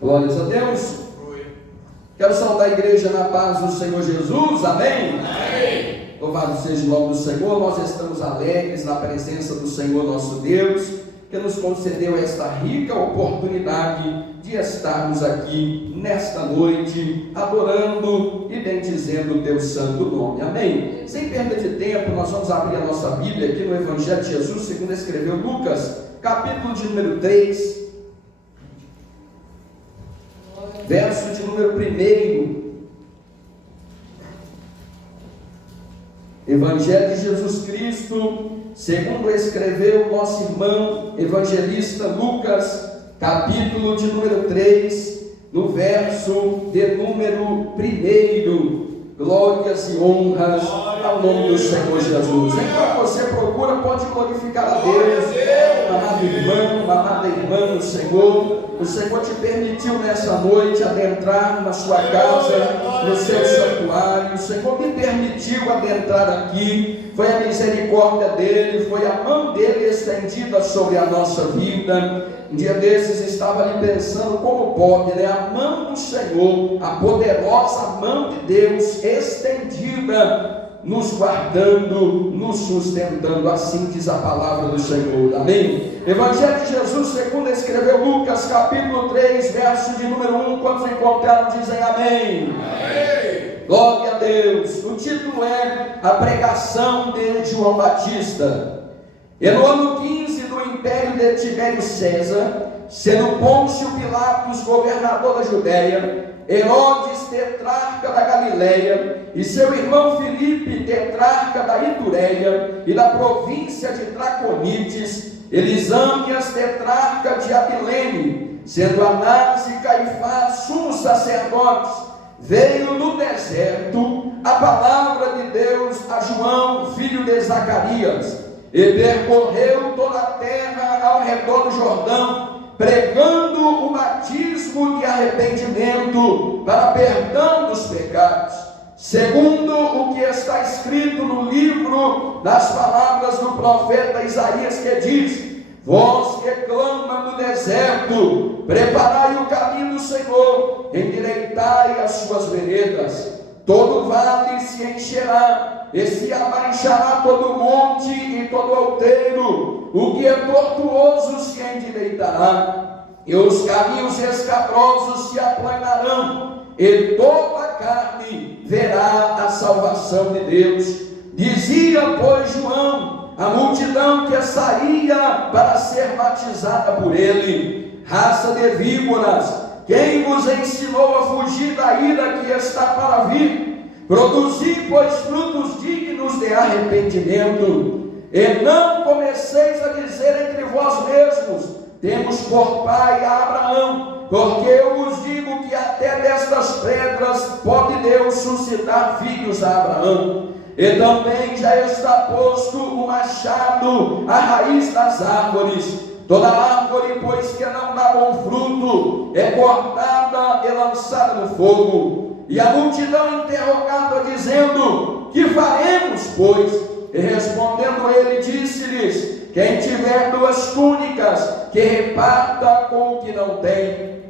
Glórias a Deus. Quero saudar a igreja na paz do Senhor Jesus, amém? Amém. Louvado seja o nome do Senhor. Nós estamos alegres na presença do Senhor nosso Deus, que nos concedeu esta rica oportunidade de estarmos aqui nesta noite, adorando e bendizendo o teu santo nome, amém? Sem perda de tempo, nós vamos abrir a nossa Bíblia aqui no Evangelho de Jesus, segundo escreveu Lucas, capítulo de número 3, verso de número 1. Evangelho de Jesus Cristo, segundo escreveu o nosso irmão evangelista Lucas, capítulo de número 3, no verso de número 1. Glórias e honras ao nome do Senhor Jesus. Enquanto você procura, pode glorificar a Deus, amado irmão, amada irmã do Senhor. O Senhor te permitiu nessa noite adentrar na sua casa, no seu santuário. O Senhor me permitiu adentrar aqui. Foi a misericórdia dele, foi a mão dele estendida sobre a nossa vida. Um dia desses estava ali pensando como pode, né? A mão do Senhor, a poderosa mão de Deus estendida, nos guardando, nos sustentando, assim diz a palavra do Senhor, amém? Evangelho de Jesus, segundo escreveu Lucas, capítulo 3, verso de número 1, quantos encontraram, dizem amém? Amém! Glória a Deus. O título é A Pregação de João Batista. E no ano 15 do império de Tibério César, sendo Pôncio Pilatos governador da Judéia, Herodes tetrarca da Galileia, e seu irmão Filipe tetrarca da Itureia e da província de Traconites, Elisâmias tetrarca de Abilene, sendo Anás e Caifás sumos sacerdotes, veio no deserto a palavra de Deus a João, filho de Zacarias, e percorreu toda a terra ao redor do Jordão, pregando o batismo de arrependimento para perdão dos pecados, segundo o que está escrito no livro das palavras do profeta Isaías, que diz: vós que clama no deserto, preparai o caminho do Senhor, endireitai as suas veredas. Todo vale se encherá, e se abaixará todo monte e todo outeiro. O que é tortuoso se endireitará, e os caminhos escabrosos se aplanarão, e toda a carne verá a salvação de Deus. Dizia, pois, João, a multidão que saía para ser batizada por ele: raça de víboras, quem vos ensinou a fugir da ira que está para vir? Produzi, pois, frutos dignos de arrependimento, e não comeceis a dizer entre vós mesmos: temos por pai a Abraão, porque eu vos digo que até destas pedras pode Deus suscitar filhos a Abraão. E também já está posto o machado à raiz das árvores. Toda árvore, pois, que não dá bom fruto, é cortada e lançada no fogo. E a multidão interrogava, dizendo: que faremos, pois? E respondendo ele, disse-lhes: quem tiver 2 túnicas, que reparta com o que não tem.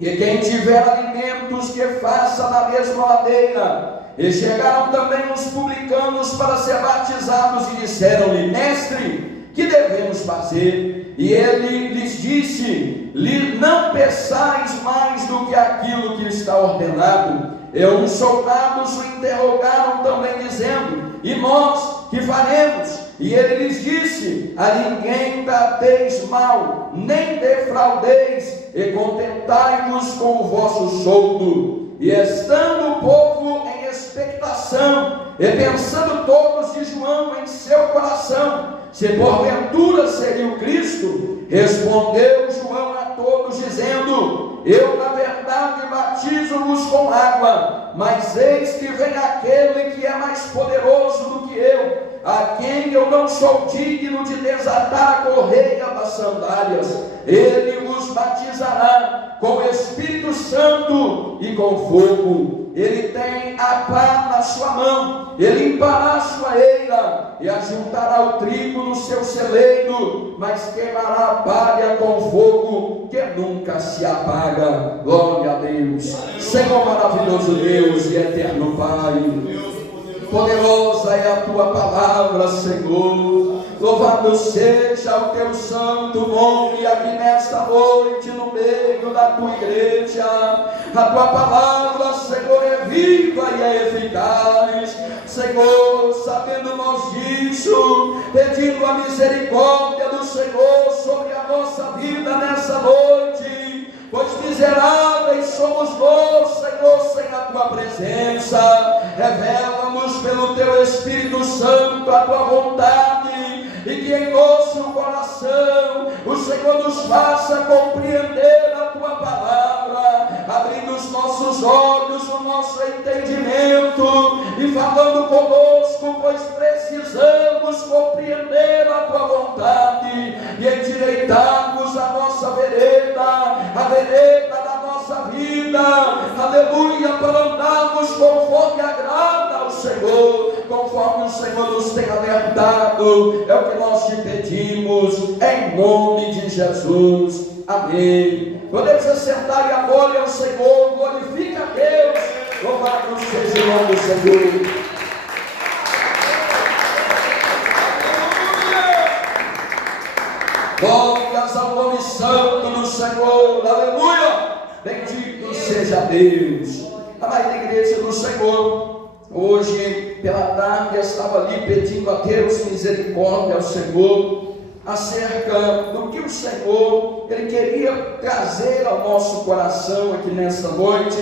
E quem tiver alimentos, que faça da mesma maneira. E chegaram também os publicanos para ser batizados, e disseram-lhe: mestre, que devemos fazer? E ele lhes disse: não peçais mais do que aquilo que está ordenado. E uns soldados o interrogaram também, dizendo: e nós, que faremos? E ele lhes disse: a ninguém trateis mal, nem defraudeis, e contentai-vos com o vosso soldo. E estando o povo em expectação, e pensando todos de João em seu coração, se porventura seria o Cristo, respondeu João a todos, dizendo: eu na verdade batizo-vos com água, mas eis que vem aquele que é mais poderoso do que eu, a quem eu não sou digno de desatar a correia das sandálias. Ele os batizará com o Espírito Santo e com fogo. Ele tem a pá na sua mão, ele limpará a sua eira e ajuntará o trigo no seu celeiro, mas queimará a palha com fogo que nunca se apaga. Glória a Deus. Senhor maravilhoso Deus e eterno Pai, poderosa é a tua palavra, Senhor. Louvado seja o teu santo nome aqui nesta noite, no meio da tua igreja. A tua palavra, Senhor, é viva e é eficaz. Senhor, sabendo nós disso, pedindo a misericórdia do Senhor sobre a nossa vida nessa noite, pois miseráveis somos nós, Senhor, sem a tua presença. Revela-nos pelo teu Espírito Santo a tua vontade, e que em nosso coração o Senhor nos faça compreender a tua palavra, abrindo os nossos olhos, o nosso entendimento e falando conosco, pois precisamos compreender a tua vontade e endireitarmos a nossa vereda, a vereda da nossa vida, aleluia, para andarmos conforme agrada ao Senhor, conforme o Senhor nos tem alertado. É o que nós te pedimos, em nome de Jesus, amém. Podemos acertar e a glória ao Senhor, glorifica a Deus, louvado seja o nome do Senhor. Glórias ao nome santo do Senhor, aleluia, bendito seja Deus. Amada igreja do Senhor, hoje pela tarde eu estava ali pedindo a Deus misericórdia ao Senhor, acerca do que o Senhor, Ele queria trazer ao nosso coração aqui nessa noite,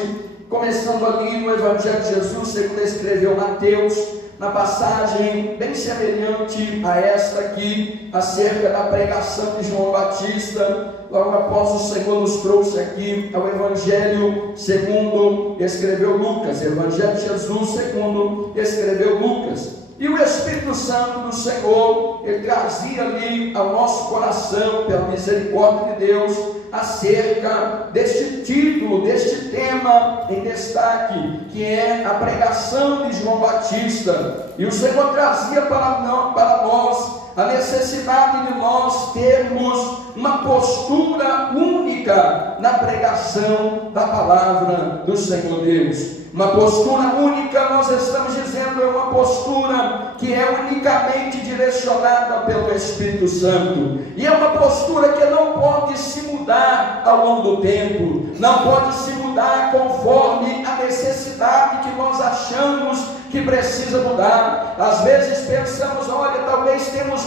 começando ali no Evangelho de Jesus, segundo escreveu Mateus, na passagem bem semelhante a esta aqui, acerca da pregação de João Batista. Logo após o Senhor nos trouxe aqui ao Evangelho segundo escreveu Lucas, Evangelho de Jesus segundo escreveu Lucas. E o Espírito Santo do Senhor, Ele trazia ali ao nosso coração, pela misericórdia de Deus, acerca deste título, deste tema em destaque, que é a pregação de João Batista. E o Senhor trazia para nós a necessidade de nós termos uma postura única na pregação da palavra do Senhor Deus. Uma postura única, nós estamos dizendo, é uma postura que é unicamente direcionada pelo Espírito Santo, e é uma postura que não pode se mudar ao longo do tempo, não pode se mudar conforme a necessidade que nós achamos que precisa mudar. Às vezes pensamos, olha, talvez temos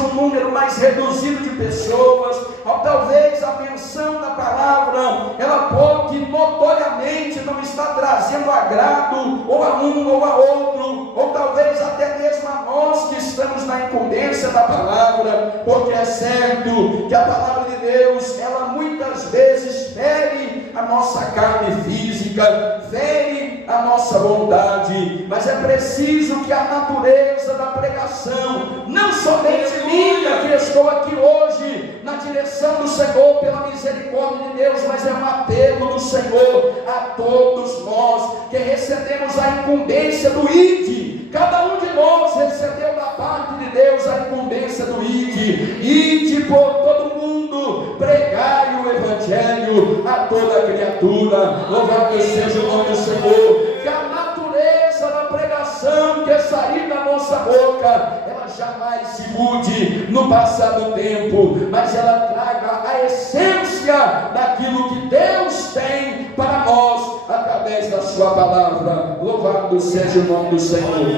um número mais reduzido de pessoas, ou talvez a menção da palavra, ela pode notoriamente não estar trazendo agrado, ou a um ou a outro, ou talvez até mesmo a nós que estamos na incumbência da palavra, porque é certo que a palavra de Deus, ela muitas vezes fere a nossa carne física, fere a nossa vontade, mas é preciso que a natureza da pregação, não somente minha, que estou aqui hoje na direção do Senhor pela misericórdia de Deus, mas é um apelo do Senhor a todos nós que recebemos a incumbência do ID. Cada um de nós recebeu da parte de Deus a incumbência do ID. Ide por todo mundo, pregai o Evangelho a toda criatura. Louvado seja o nome do Senhor. Que a natureza da pregação que sair da nossa boca, ela jamais se mude no passar do tempo, mas ela traga a essência daquilo que Deus tem para nós através da sua palavra. Louvado seja o nome do Senhor.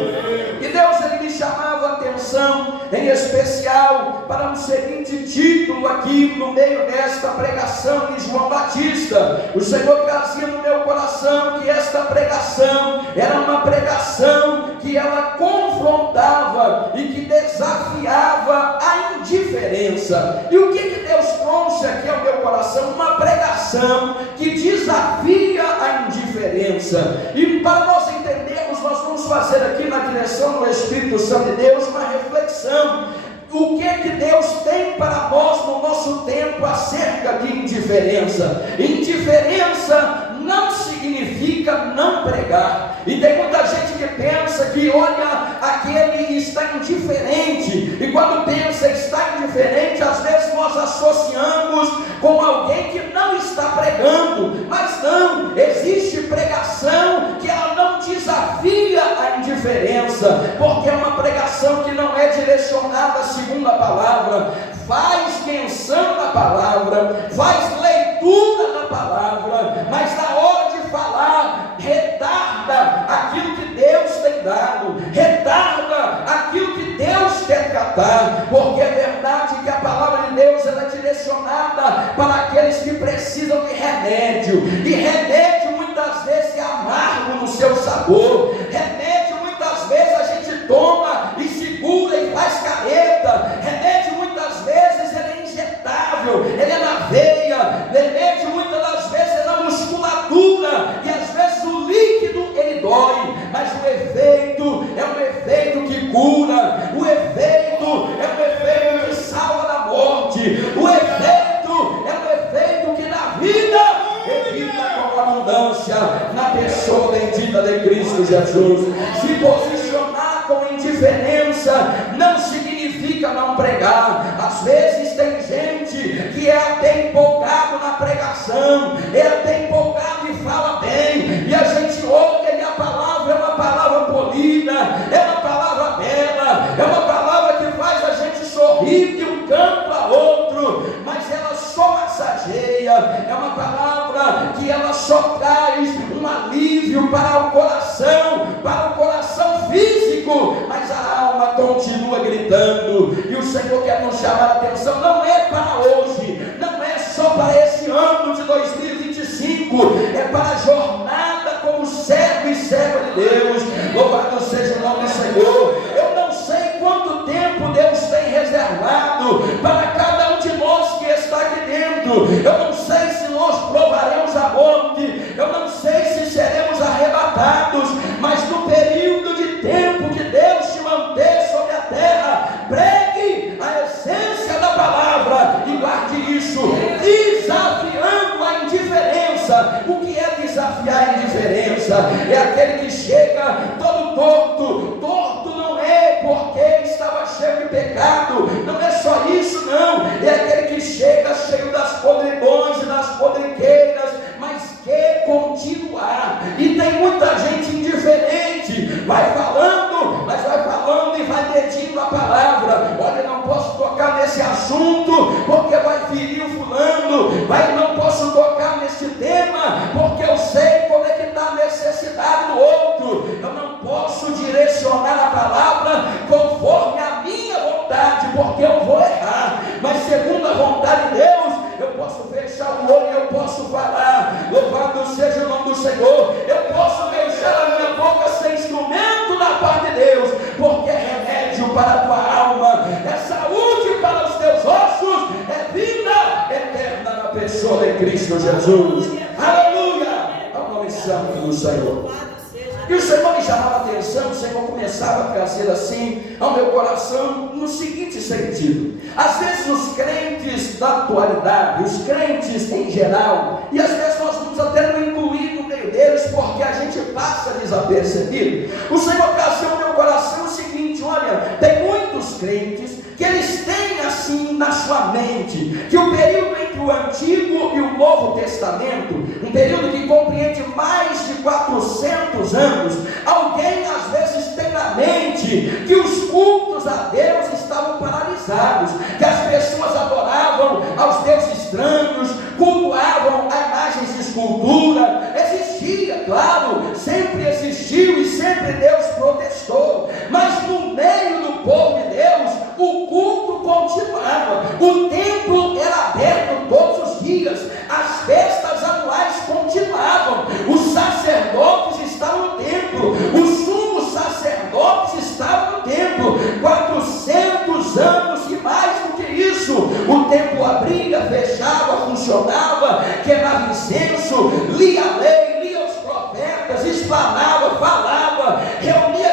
E Deus, Ele me chamava a atenção em especial para um seguinte título aqui no meio desta pregação de João Batista. O Senhor trazia no meu coração que esta pregação era uma pregação que ela confrontava e que desafiava a indiferença. E o que Deus trouxe aqui ao meu coração? Uma pregação que desafia a indiferença. E para nós entendermos, nós vamos vamos fazer aqui na direção do Espírito Santo de Deus uma reflexão. O que Deus tem para nós no nosso tempo acerca de indiferença? Indiferença não significa não pregar. E tem muita gente que pensa que, olha, aquele está indiferente. E quando pensa está indiferente, às vezes nós associamos com alguém que não está pregando. Mas não, existe pregação que ela não desafia a indiferença, porque é uma pregação que não é direcionada segundo a palavra, faz menção da palavra, faz leitura da palavra, mas na hora de falar, retarda aquilo que Deus tem dado, retarda aquilo que Deus quer tratar, porque é verdade que a palavra de Deus ela é direcionada para aqueles que precisam de remédio, e remédio muitas vezes é amargo no seu sabor, remédio muitas vezes a gente toma e segura e faz careta, remédio muitas vezes ele é injetável, ele é na veia, remédio muitas das vezes é na musculatura, e às vezes o líquido ele dói, mas o efeito é um efeito que cura, o efeito é um efeito que salva da morte, o efeito é um efeito que dá vida, evita com abundância na pessoa bendita de Cristo Jesus. Se posicionar com indiferença não significa não pregar. Às vezes tem gente que é até empolgado na pregação, é até empolgado e fala bem, e a gente olha e a palavra é uma palavra polida, é uma palavra bela, é uma palavra que faz a gente sorrir de um canto a outro, mas ela só massageia, é uma palavra que ela só traz um alívio para o coração físico, mas a alma continua gritando, e o Senhor quer nos chamar a atenção, não é para hoje, não é só para esse ano de 2025, é para a jornada como servo e serva de Deus. Louvado seja o nome do Senhor. Eu não sei quanto tempo Deus tem reservado para cada um de nós que está aqui dentro, eu não sei se nós provaremos a morte, eu não sei se seremos arrebatados, mas no período de tempo que Deus te manter sobre a terra, pregue a essência da palavra e guarde isso, desafiando a indiferença. O que é desafiar a indiferença? É aquele que chega todo torto não é porque estava cheio de pecado, não é só isso não, é aquele que chega cheio das podridões e das podriqueiras, mas quer continuar, e tem muita gente indiferente, vai falando, mas vai falando e vai medindo a palavra, olha, não posso tocar nesse assunto, porque vai ferir o fulano, não posso tocar nesse tema, porque eu sei como é que está a necessidade do outro, eu não posso direcionar a palavra conforme a minha vontade, porque eu vou errar, mas segundo a vontade de Deus, eu posso fechar o olho e eu posso falar, louvado seja o nome do Senhor, eu posso deixar a minha boca ser instrumento da parte de Deus, porque é remédio para a tua alma, é saúde para os teus ossos, é vida eterna na pessoa de Cristo Jesus. Aleluia, ao nome santo do Senhor. E o Senhor me chamava a atenção, o Senhor começava a trazer assim ao meu coração no seguinte sentido: às vezes os crentes da atualidade, os crentes em geral, e às vezes nós vamos até não incluir no meio deles porque a gente passa desapercebido, o Senhor trazia ao meu coração o seguinte: olha, tem muitos crentes que eles têm assim na sua mente que o período entre o Antigo e o Novo Testamento, um período que compreende mais de 400 anos, alguém às vezes tem na mente que os cultos a Deus estavam paralisados, que as pessoas adoravam aos deuses estranhos, cultuavam a imagens de escultura. Existia, claro, sempre existiu e sempre Deus protestou, mas no meio do povo de Deus o culto continuava, o templo era aberto todos os dias, as festas anuais continuavam, os sacerdotes estavam no templo, os sumos sacerdotes estavam no templo, 400 anos e mais do que isso, o templo abria, fechava, funcionava, queimava incenso, lia a lei, lia os profetas, explanava, falava, reunia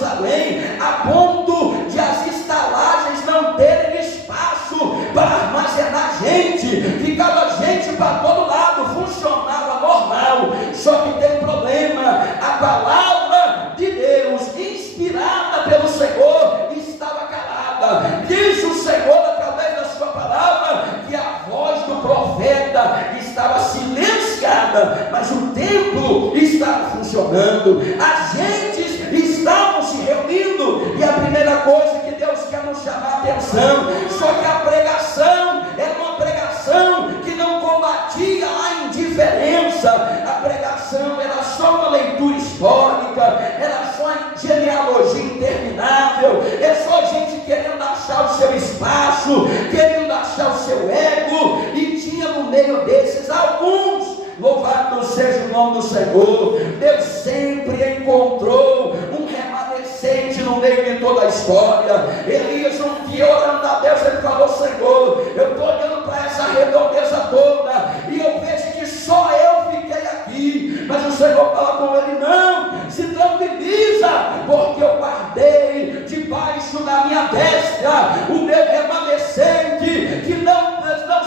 Jerusalém, a ponto de as estalagens não terem espaço para armazenar gente, ficava gente para todo lado, funcionava normal. Só que tem um problema: a palavra de Deus, inspirada pelo Senhor, estava calada. Diz o Senhor através da sua palavra que a voz do profeta estava silenciada, mas o templo estava funcionando, as gentes estavam se reunindo. E a primeira coisa que Deus quer nos chamar a atenção, só que a pregação era uma pregação que não combatia a indiferença. A pregação era só uma leitura histórica, era só genealogia interminável, é só gente querendo achar o seu espaço, querendo achar o seu ego. E tinha no meio desses alguns, louvado seja o nome do Senhor, Deus sempre encontrou um remanescente no meio de toda a história. Elias, um dia orando a Deus, ele falou: Senhor, eu estou olhando para essa redondeza toda e eu vejo que só eu fiquei aqui. Mas o Senhor fala com ele: não, se tranquiliza, porque eu guardei debaixo da minha destra o meu remanescente, que não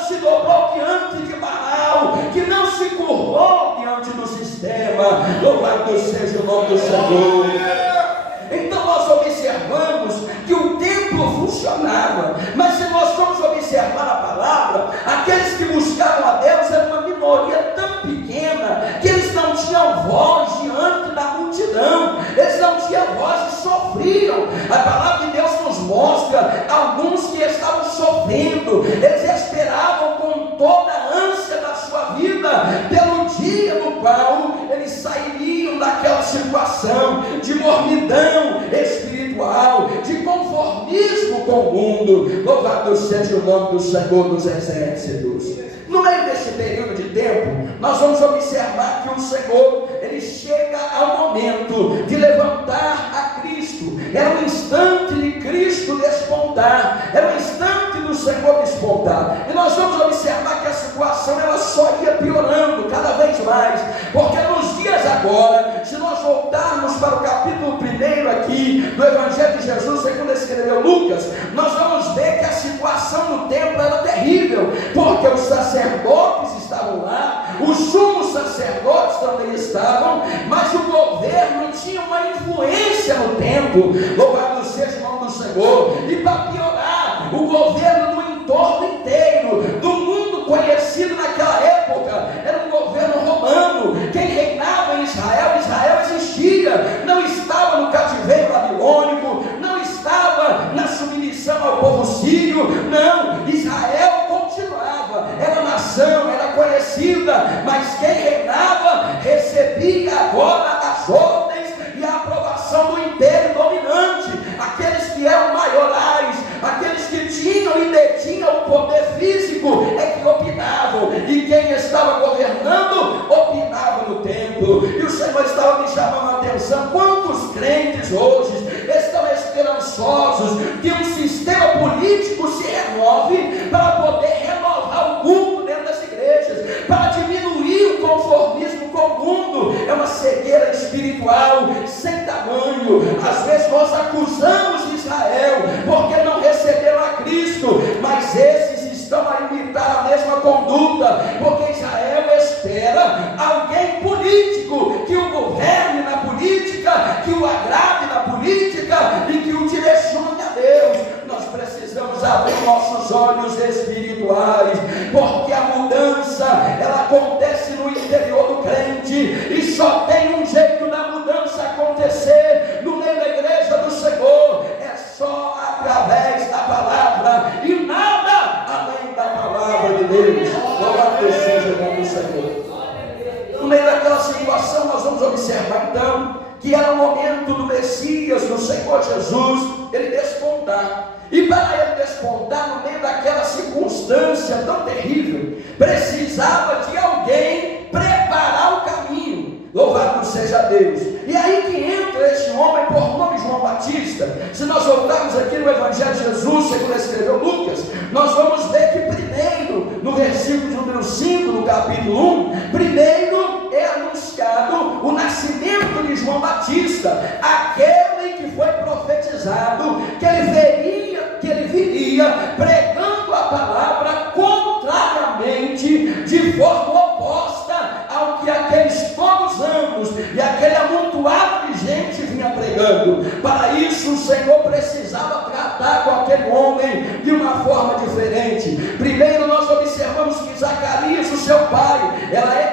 se dobrou diante de Baal, que não se curvou diante do sistema. Louvado seja o nome do Senhor. Então nós observamos que o templo funcionava, mas se nós formos observar a palavra, aqueles que buscavam a Deus era uma minoria tão pequena que eles não tinham voz diante da multidão, eles não tinham voz e sofriam. A palavra de Deus nos mostra alguns que estavam sofrendo, eles esperavam com toda a ânsia da sua vida pelo dia no qual eles sairiam daquela situação de mornidão espiritual, de conformismo com o mundo. Louvado seja o nome do Senhor dos Exércitos. No meio desse período de tempo, nós vamos observar que o Senhor, ele chega ao momento de levantar a Cristo. Era um instante de Cristo despontar, era um instante do Senhor despontar. E nós vamos observar que a situação ela só ia piorando cada vez mais, porque nos dias agora, se nós voltarmos para o capítulo 1 aqui do Evangelho de Jesus, segundo escreveu Lucas, nós vamos ver que a situação do templo era terrível, porque os sacerdotes estavam lá, os sumos sacerdotes também estavam, mas o governo tinha uma influência no templo. Louvado seja o nome do Senhor. E para piorar, o governo do entorno inteiro, do mundo conhecido naquela época, era um governo romano. Quem reinava em Israel, Israel existia, não estava no cativeiro babilônico, não estava na submissão ao povo sírio, não, Israel continuava, era nação, era conhecida, mas quem reinava recebia agora as ordens e a aprovação do império dominante. Aqueles que eram maiorais, aqueles que tinham e detinham o poder físico é que opinavam, e quem estava governando opinava no templo. E o Senhor estava me chamando a atenção: quantos crentes hoje estão esperançosos que um sistema político se renove para poder renovar o culto dentro das igrejas, para diminuir o conformismo com o mundo? É uma cegueira espiritual sem tamanho. Às vezes nós acusamos Israel porque não receberam a Cristo, mas esses estão a imitar a mesma conduta, porque Israel espera alguém político que o governe na política, que o agrade na política e que o direcione a Deus. Nós precisamos abrir nossos olhos espirituais, porque a mudança ela acontece no interior do crente, e só tem um jeito da mudança acontecer no meio da igreja do Senhor, é só através da palavra, e nada além da palavra de Deus. Louvado seja o nome do Senhor. No meio daquela situação, nós vamos observar então que era o momento do Messias, do Senhor Jesus, ele despontar. E para ele despontar no meio daquela circunstância tão terrível, precisava de alguém preparar o caminho. Louvado seja Deus. E aí que entra esse homem por nome João Batista. Se nós voltarmos aqui no Evangelho de Jesus, segundo escreveu Lucas, nós vamos ver que primeiro, no versículo de número 5, no capítulo 1, primeiro é anunciado o nascimento de João Batista, aquele que foi profetizado que ele viria pregando a palavra contrariamente, de forma oposta ao que aqueles todos anos e aquele amontoado de gente vinha pregando. Para isso o Senhor precisava tratar com aquele homem de uma forma diferente. Primeiro nós observamos que Zacarias, o seu pai,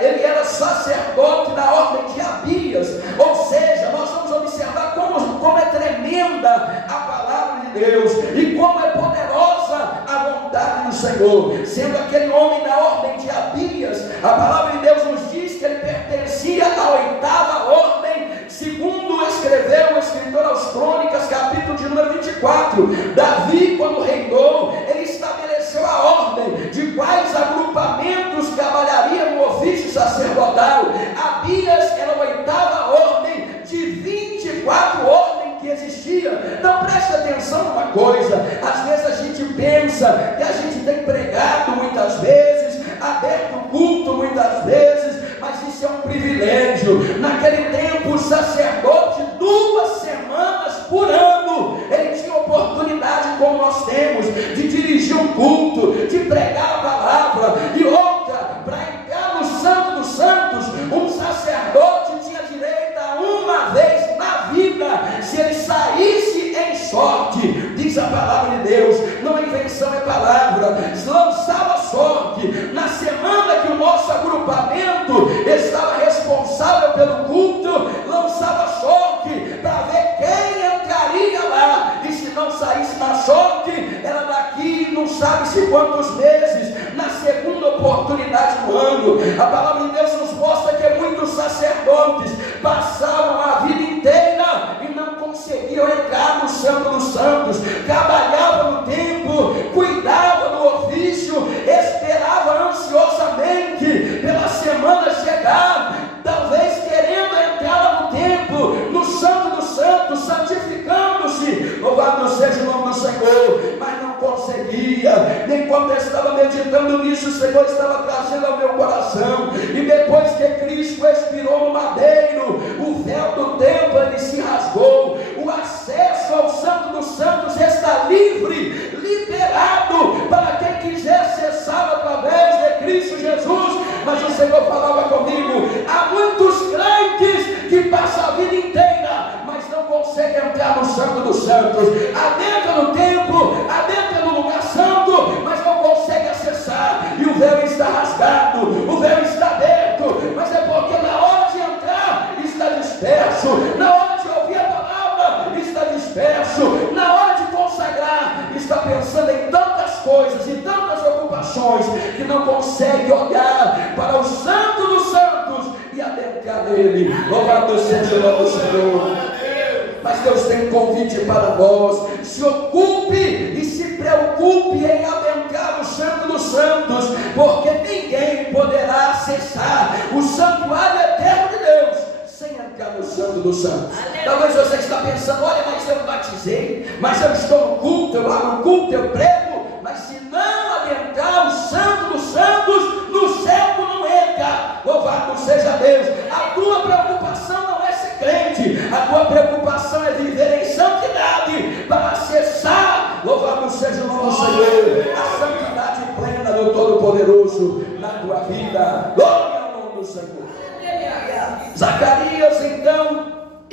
ele era sacerdote da ordem de Abias. Ou seja, nós vamos observar como é tremenda a palavra de Deus e como é poderosa a vontade do Senhor. Sendo aquele homem da ordem de Abias, a palavra de Deus nos diz que ele pertencia à oitava ordem, segundo escreveu o escritor aos Crônicas, capítulo de número 24. Davi, quando reinou, ele estabeleceu a ordem de quais agrupamentos trabalhariam no ofício sacerdotal. Abias era a oitava ordem de 24 ordens que existia. Então preste atenção numa coisa: às vezes a gente pensa que a gente tem pregado muitas vezes, aberto culto muitas vezes, mas isso é um privilégio. Naquele tempo o sacerdote, 2 semanas por ano, ele tinha oportunidade, como nós temos, de dirigir um culto, de pregar a palavra. E outra, para entrar no Santo dos Santos, um sacerdote tinha direito a uma vez na vida, se ele saísse em sorte. Diz a palavra de Deus, não é invenção, é palavra. Lançava sorte na semana que o nosso agrupamento estava responsável pelo culto, lançava sorte para ver quem entraria lá, e se não saísse na sorte, era daqui não sabe-se quantos meses, na segunda oportunidade do ano. A palavra de Deus nos mostra que muitos sacerdotes passavam a vida inteira e não conseguiam entrar no Santo dos Santos, trabalhavam no templo, cuidavam do ofício, esperavam ansiosamente pela semana chegar, talvez querendo entrar no templo, no Santo dos Santos, santificando-se, louvado seja o nome do Senhor, mas não conseguia. Enquanto eu estava meditando nisso, o Senhor estava trazendo ao meu coração, e depois que Cristo expirou no madeiro, o véu do templo ele se rasgou, o acesso ao Santo dos Santos está livre, liberado para quem quiser acessar através de Cristo Jesus. Mas o Senhor falava comigo: há muitos crentes que passam a vida inteira, mas não conseguem entrar no Santo dos Santos, adentra no templo, adentra no lugar santo, mas não consegue acessar, e o véu está rasgado, o véu está aberto, mas é porque na hora de entrar está disperso, na hora de ouvir a palavra está disperso, na hora de consagrar está pensando em tantas coisas e tantas ocupações que não consegue olhar para o Santo dos Santos e adentrar nele. Louvado seja o nome do Senhor. Mas Deus tem um convite para nós: se ocupe e se preocupe em adentrar o Santo dos Santos, porque ninguém poderá acessar o santuário eterno de Deus sem entrar no Santo dos Santos. Talvez você está pensando: olha, mas eu batizei, mas eu estou no culto, eu amo no culto, eu prego, mas se não adentrar o Santo dos Santos, no céu não entra. Louvado seja Deus. A tua preocupação não é ser crente, a tua preocupação é viver em santidade para acessar, louvado seja o nome do Senhor, a santidade plena do Todo-Poderoso na tua vida. Glória ao nome do Senhor. Zacarias, então,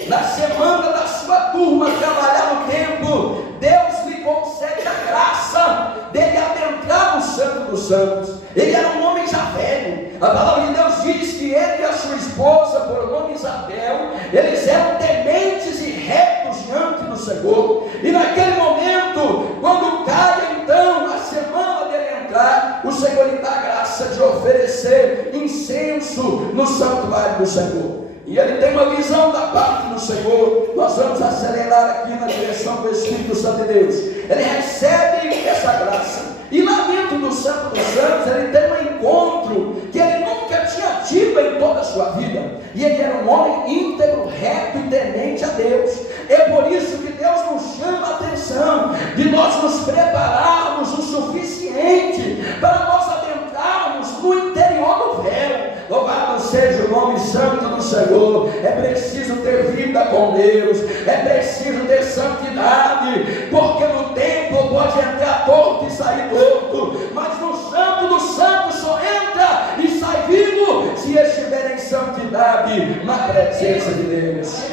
na semana da sua turma trabalhar no templo, Deus lhe concede a graça dele adentrar no Santo dos Santos. Ele era um homem já velho. A palavra de Deus diz que ele e a sua esposa, por nome Isabel, eles eram tementes e retos diante do Senhor. E naquele momento, quando cai então a semana dele entrar, o Senhor lhe dá a graça de oferecer incenso no santuário do Senhor. E ele tem uma visão da parte do Senhor. Nós vamos acelerar aqui na direção do Espírito Santo de Deus. Ele recebe essa graça, e lá dentro do Santo dos Santos ele tem um encontro que ele nunca tinha tido em toda a sua vida. E ele era um homem íntegro, reto e temente a Deus. É por isso que Deus nos chama a atenção de nós nos prepararmos o suficiente para nós adentrarmos no interior do véu. Louvado seja o nome santo do Senhor. É preciso ter vida com Deus, é preciso ter santidade, santidade, porque no templo pode entrar torto e sair torto, mas no Santo dos Santos só entra e sai vivo se estiver em santidade, na presença de Deus.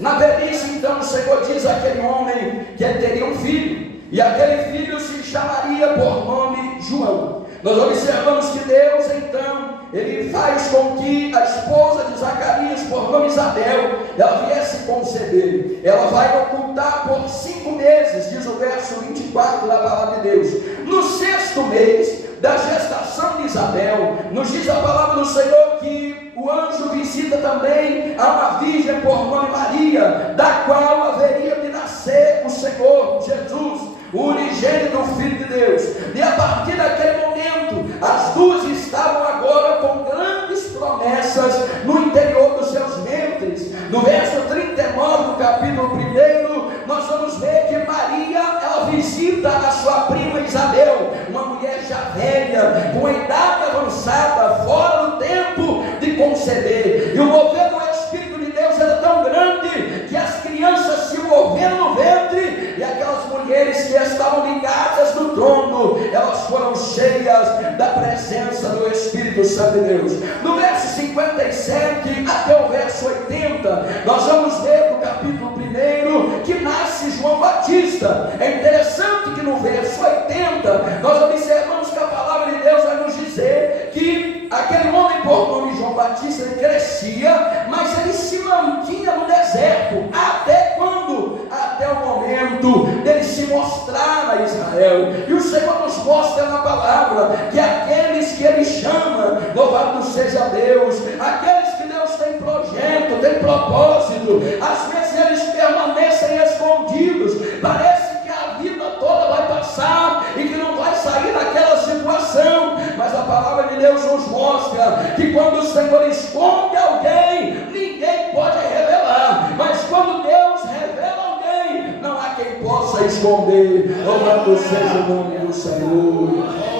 Na velhice, então, o Senhor diz àquele homem que ele teria um filho, e aquele filho se chamaria por nome João. Nós observamos que Deus, então, ele faz com que a esposa de Zacarias, por nome Isabel, ela viesse conceber. Ela vai ocultar por 5 meses, diz o verso 24 da palavra de Deus. No 6º mês da gestação de Isabel, nos diz a palavra do Senhor que o anjo visita também a uma virgem por nome Maria, da qual haveria de nascer o Senhor Jesus, o unigênito Filho de Deus. E a partir daquele momento, as duas estavam agora com grandes promessas no interior dos seus ventres. No verso 39 do capítulo 1, nós vamos ver que Maria, ela visita a sua prima Isabel, uma mulher já velha, com a idade avançada, fora do tempo de conceber. E o mover do Espírito de Deus era tão grande que as crianças se moveram no ventre, e aquelas mulheres que estavam ligadas no trono, elas foram cheias da presença do Espírito Santo de Deus. No verso 57 até o verso 80, nós vamos ver no capítulo 1 que nasce João Batista. É interessante que no verso 80 nós observamos que a palavra de Deus vai nos dizer que aquele homem por nome João Batista, ele crescia, mas ele se mantinha no deserto. Até quando? Até o momento dele se mostrar a Israel. E o Senhor nos mostra na palavra que aqueles que ele chama, louvado seja Deus, aqueles que Deus tem projeto, tem propósito, às vezes eles permanecem escondidos. Parece que a vida toda vai passar e que não vai sair daquela situação, mas a palavra de Deus nos mostra que quando o Senhor esconde alguém, ninguém pode revelar, mas quando Deus revela alguém, não há quem possa esconder. Louvado seja o nome do Senhor.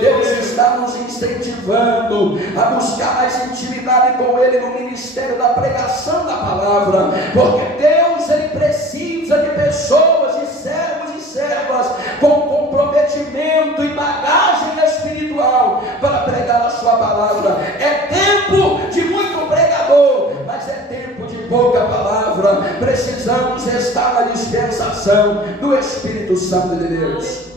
Deus está nos incentivando a buscar mais intimidade com Ele no ministério da pregação da palavra, porque Deus, Ele precisa de pessoas, de servos e servas com comprometimento e bagagem espiritual para pregar a sua palavra. É tempo de muito pregador, mas é tempo de pouca palavra. Precisamos estar na dispensação do Espírito Santo de Deus.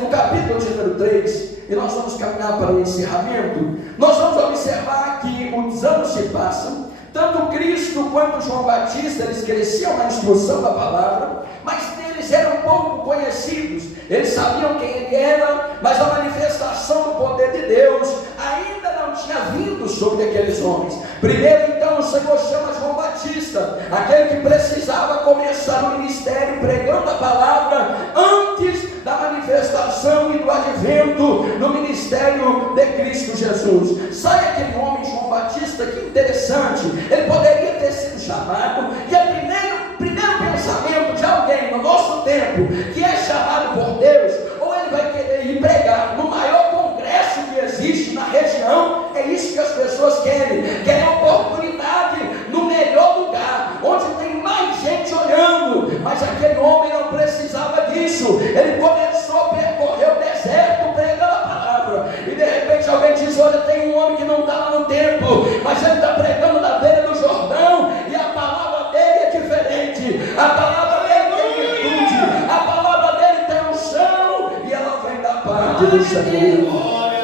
No capítulo de número 3, e nós vamos caminhar para o encerramento, nós vamos observar que os anos se passam, tanto Cristo quanto João Batista, eles cresciam na instrução da palavra, mas eles eram pouco conhecidos. Eles sabiam quem ele era, mas a manifestação do poder de Deus ainda não tinha vindo sobre aqueles homens. Primeiro, então, o Senhor chama João Batista, aquele que precisava começar o ministério pregando a palavra antes da manifestação e do advento no ministério de Cristo Jesus. Sai aquele homem, João Batista, que interessante, ele poderia ter sido chamado, e o primeiro pensamento de alguém no nosso tempo que é chamado por Deus, ou ele vai querer ir pregar no maior congresso que existe na região. É isso que as pessoas querem oportunidade no melhor lugar, onde tem mais gente olhando. Mas aquele homem não precisava disso. Ele começou a percorrer o deserto pregando a palavra, e de repente alguém diz: olha, tem um homem que não está lá no templo, mas ele está pregando na beira do Jordão, e a palavra dele é diferente. A palavra dele tem virtude, a palavra dele tem unção, e ela vem da parte do Senhor.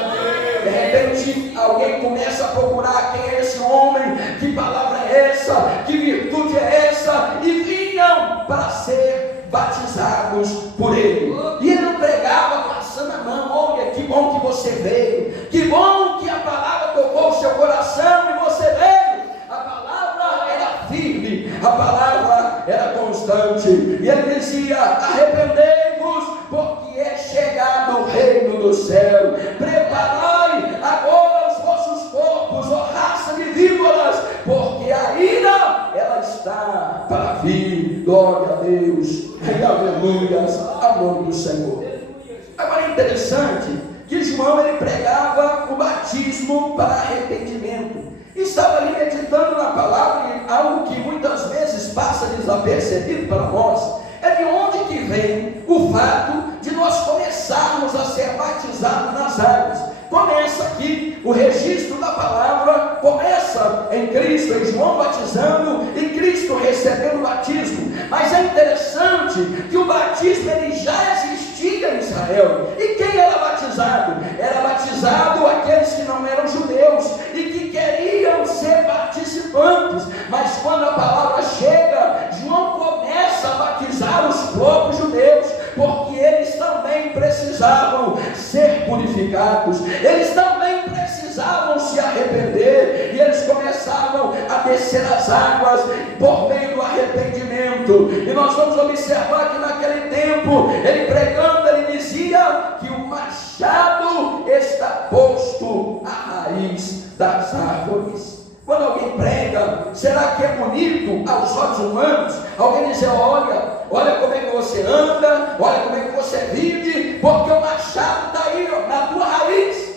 De repente alguém começa a procurar: quem é esse homem? Que palavra é essa? Que virtude é essa? E vinham para ser batizados por ele. E ele não pregava passando a mão: olha, que bom que você veio, que bom que a palavra tocou o seu coração e você veio. A palavra era firme, a palavra era constante, e ele dizia: arrependei-vos, porque é chegado o reino do céu. Preparai agora os vossos corpos, ó raça de víboras, porque a ira, ela está para vir. Glória a Deus e aleluias ao nome do Senhor. Agora é interessante que João, ele pregava o batismo para arrependimento. Estava ali meditando na palavra, algo que muitas vezes passa desapercebido para nós. vem o fato de nós começarmos a ser batizados nas águas. Começa aqui o registro da palavra, começa em Cristo, em João batizando e Cristo recebendo o batismo. Mas é interessante que o batismo ele já existia em Israel. E quem era batizado? Era batizado aqueles que não eram judeus e que queriam ser participantes. Mas quando a palavra chega, João começa a batizar os próprios judeus, porque eles também precisavam ser purificados, eles também precisavam se arrepender, e eles começavam a descer as águas por meio do arrependimento. E nós vamos observar que naquele tempo, ele pregando, ele dizia que o machado está posto à raiz das árvores. Quando alguém prega, será que é bonito aos olhos humanos? Alguém dizer, olha como é que você anda, olha como é que você vive, porque o machado está aí na tua raiz.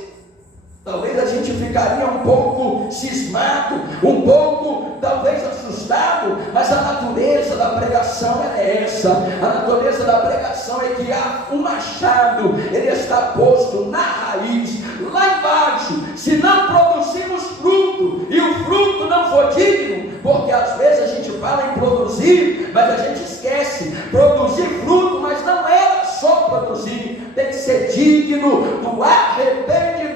Talvez a gente ficaria um pouco cismado, um pouco talvez assustado, mas a natureza da pregação é essa. A natureza da pregação é que há um machado, ele está posto na raiz, lá embaixo. Se não produzimos fruto, e o fruto não for digno, porque às vezes a gente fala em produzir, mas a gente esquece, produzir fruto, mas não era só produzir, tem que ser digno do arrependimento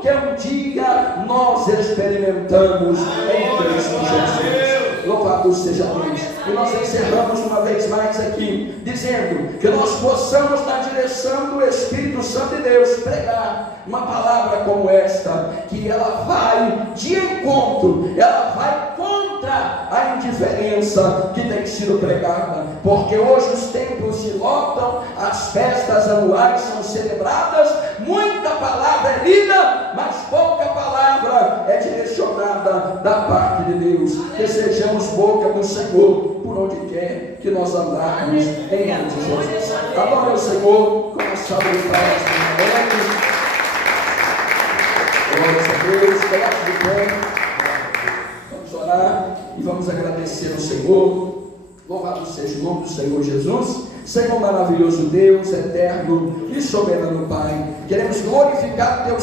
que um dia nós experimentamos em Cristo Jesus. Louvado seja Deus. E nós encerramos uma vez mais aqui, dizendo que nós possamos, na direção do Espírito Santo de Deus, pregar uma palavra como esta, que ela vai de encontro, ela vai contra a indiferença que tem sido pregada, porque hoje os templos se lotam, as festas anuais são celebradas, muita palavra é lida, mas pouca palavra é direcionada da parte de Deus. Que sejamos boca do Senhor por onde quer que nós andarmos, em nome de Jesus. Adore o Senhor com a salva de palmas. Glória a Deus, coloque de pé. Vamos orar e vamos agradecer ao Senhor. Louvado seja o nome do Senhor Jesus. Senhor maravilhoso Deus, eterno e soberano Pai, queremos glorificar o Teu